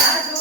Obrigado.